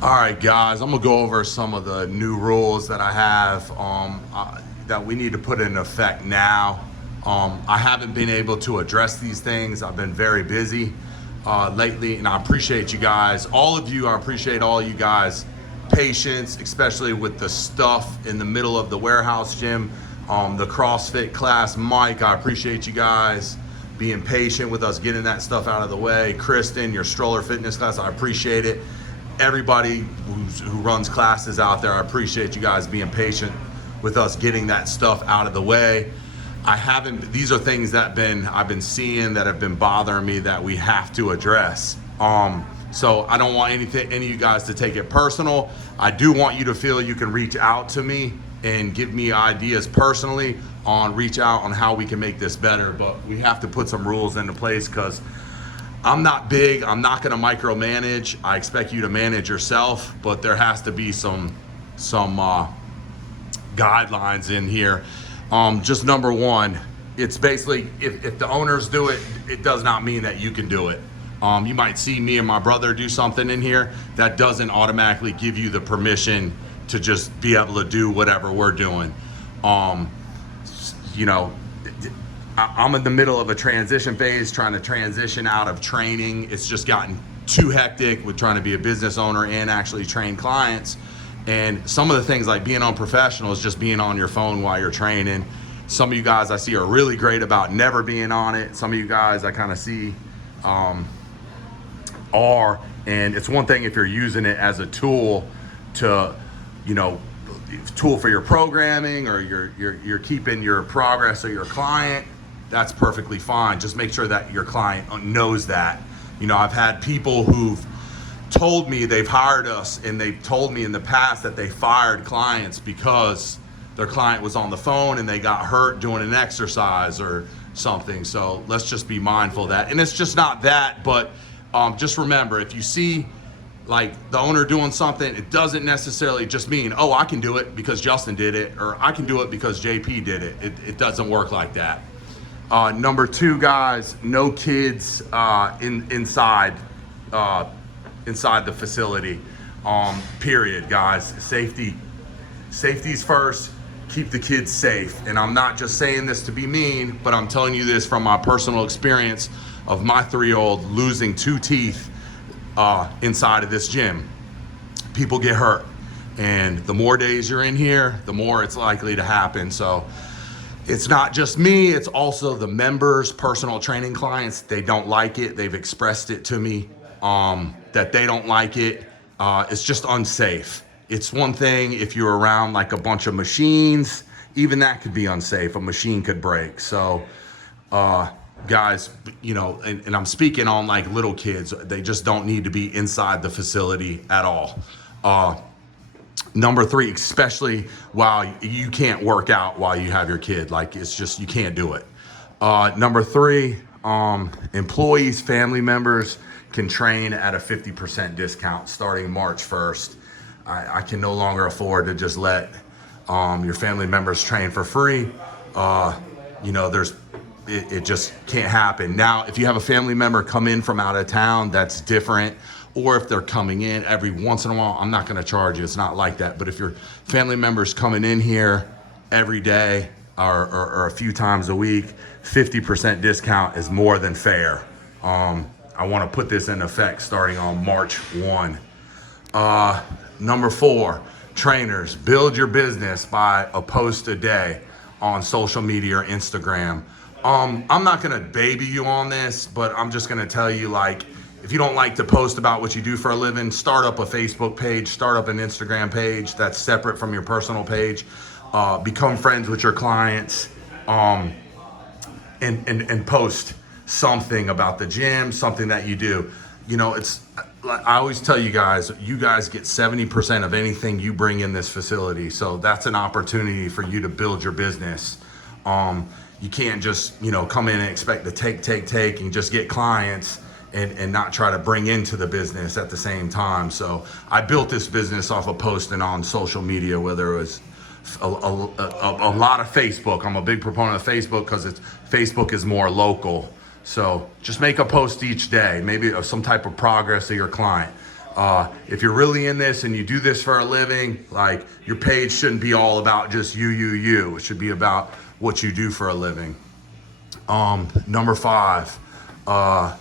All right, guys, I'm gonna go over some of the new rules that I have that we need to put in effect now. I haven't been able to address these things. I've been very busy lately, and I appreciate you guys, all of you. I appreciate all you guys' patience, especially with the stuff in the middle of the warehouse gym, the CrossFit class. Mike, I appreciate you guys being patient with us getting that stuff out of the way. Kristen, your stroller fitness class, I appreciate it. Everybody who runs classes out there, I appreciate you guys being patient with us getting that stuff out of the way. These are things that I've been seeing that have been bothering me that we have to address. So I don't want any of you guys to take it personal. I do want you to feel you can reach out to me and give me ideas personally reach out on how we can make this better, but we have to put some rules into place because I'm not big. I'm not going to micromanage. I expect you to manage yourself, but there has to be some guidelines in here. Just number one, it's basically if the owners do it, it does not mean that you can do it. You might see me and my brother do something in here. That doesn't automatically give you the permission to just be able to do whatever we're doing. You know, I'm in the middle of a transition phase, trying to transition out of training. It's just gotten too hectic with trying to be a business owner and actually train clients. And some of the things like being unprofessional is just being on your phone while you're training. Some of you guys I see are really great about never being on it. Some of you guys I kind of see are, and it's one thing if you're using it as a tool to, you know, tool for your programming or you're keeping your progress of your client. That's perfectly fine. Just make sure that your client knows that. You know, I've had people who've told me they've hired us and they've told me in the past that they fired clients because their client was on the phone and they got hurt doing an exercise or something. So let's just be mindful of that. And it's just not that, but just remember, if you see like the owner doing something, it doesn't necessarily just mean, oh, I can do it because Justin did it, or I can do it because JP did it. It doesn't work like that. Number two, guys, no kids inside the facility. Period, guys. Safety's first. Keep the kids safe. And I'm not just saying this to be mean, but I'm telling you this from my personal experience of my 3-year-old losing 2 teeth inside of this gym. People get hurt, and the more days you're in here, the more it's likely to happen. So it's not just me, it's also the members, personal training clients. They don't like it. They've expressed it to me that they don't like it. It's just unsafe. It's one thing if you're around like a bunch of machines, even that could be unsafe. A machine could break. So guys, you know, and I'm speaking on like little kids, they just don't need to be inside the facility at all. Number three, especially while you can't work out while you have your kid, like it's just, you can't do it. Number three, employees, family members can train at a 50% discount starting March 1st. I can no longer afford to just let your family members train for free. You know, it just can't happen. Now, if you have a family member come in from out of town, that's different. Or if they're coming in every once in a while, I'm not gonna charge you. It's not like that. But if your family member's coming in here every day or a few times a week, 50% discount is more than fair. I wanna put this in effect starting on March 1. Number 4, trainers, build your business by a post a day on social media or Instagram. I'm not gonna baby you on this, but I'm just gonna tell you, like, if you don't like to post about what you do for a living, start up a Facebook page, start up an Instagram page that's separate from your personal page. Become friends with your clients, and post something about the gym, something that you do. You know, it's, I always tell you guys get 70% of anything you bring in this facility. So that's an opportunity for you to build your business. You can't just, you know, come in and expect to take and just get clients and not try to bring into the business at the same time. So I built this business off of posting on social media, whether it was a lot of Facebook. I'm a big proponent of Facebook because Facebook is more local. So just make a post each day, maybe of some type of progress of your client. If you're really in this and you do this for a living, like, your page shouldn't be all about just you. It should be about what you do for a living. Number 5,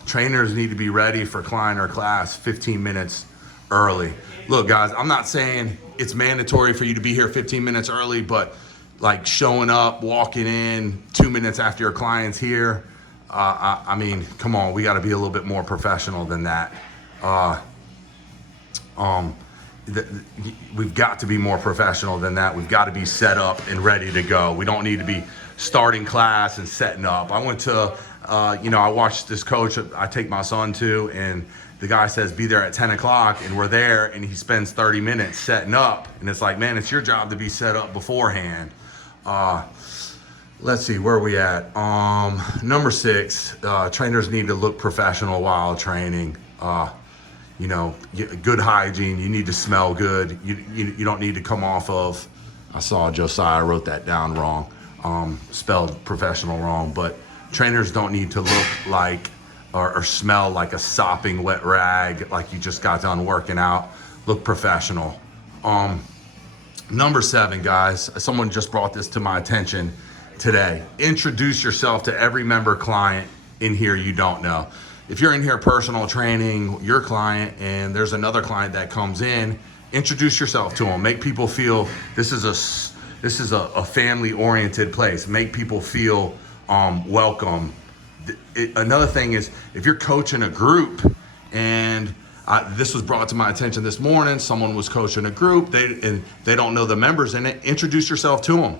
trainers need to be ready for client or class 15 minutes early. Look, guys, I'm not saying it's mandatory for you to be here 15 minutes early, but like showing up, walking in 2 minutes after your client's here, I mean, come on, we got to be a little bit more professional than that. We've got to be more professional than that. We've got to be set up and ready to go. We don't need to be starting class and setting up. I went to, I watched this coach I take my son to, and the guy says, be there at 10 o'clock, and we're there, and he spends 30 minutes setting up. And it's like, man, it's your job to be set up beforehand. Let's see, where are we at? Number 6, trainers need to look professional while training. Good hygiene. You need to smell good. You don't need to come off of, I saw Josiah wrote that down wrong, spelled professional wrong, but trainers don't need to look like or smell like a sopping wet rag, like you just got done working out. Look professional. Number 7, guys, someone just brought this to my attention today. Introduce yourself to every member client in here you don't know. If you're in here personal training your client and there's another client that comes in, introduce yourself to them. Make people feel this is a family-oriented place. Make people feel welcome. Another thing is, if you're coaching a group, and this was brought to my attention this morning, someone was coaching a group, they don't know the members in it, introduce yourself to them.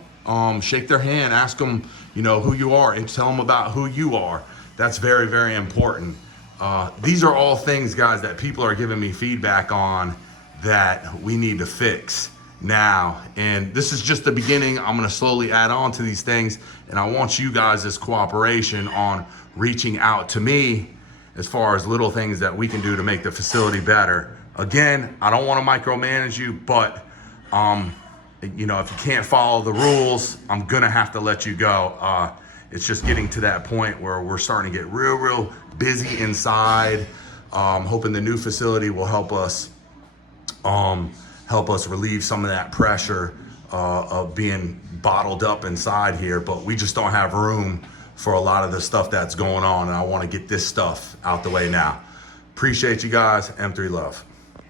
Shake their hand, ask them, who you are, and tell them about who you are. That's very, very important. These are all things, guys, that people are giving me feedback on that we need to fix now. And this is just the beginning. I'm gonna slowly add on to these things, and I want you guys' cooperation on reaching out to me as far as little things that we can do to make the facility better. Again, I don't wanna micromanage you, but if you can't follow the rules, I'm gonna have to let you go. It's just getting to that point where we're starting to get real busy inside. Hoping the new facility will help us relieve some of that pressure of being bottled up inside here, but we just don't have room for a lot of the stuff that's going on, and I want to get this stuff out the way now. Appreciate you guys. M3 love.